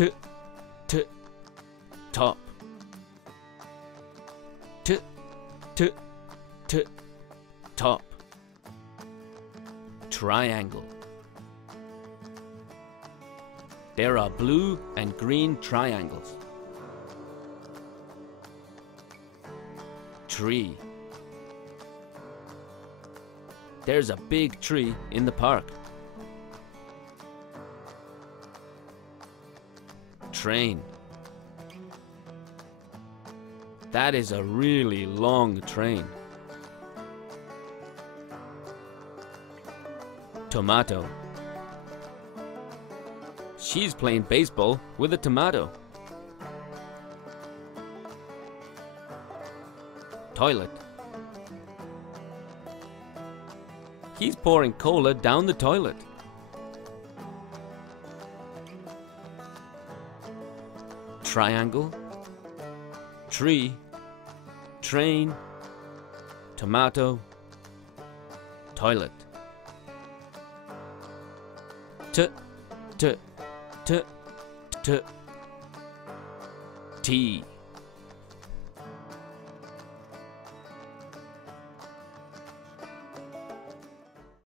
T, t, top. T, t, t, top. Triangle. There are blue and green triangles. Tree. There's a big tree in the park. Train. That is a really long train. Tomato. She's playing baseball with a tomato. Toilet. He's pouring cola down the toilet. Triangle, tree, train, tomato, toilet. T, t, t, t, T.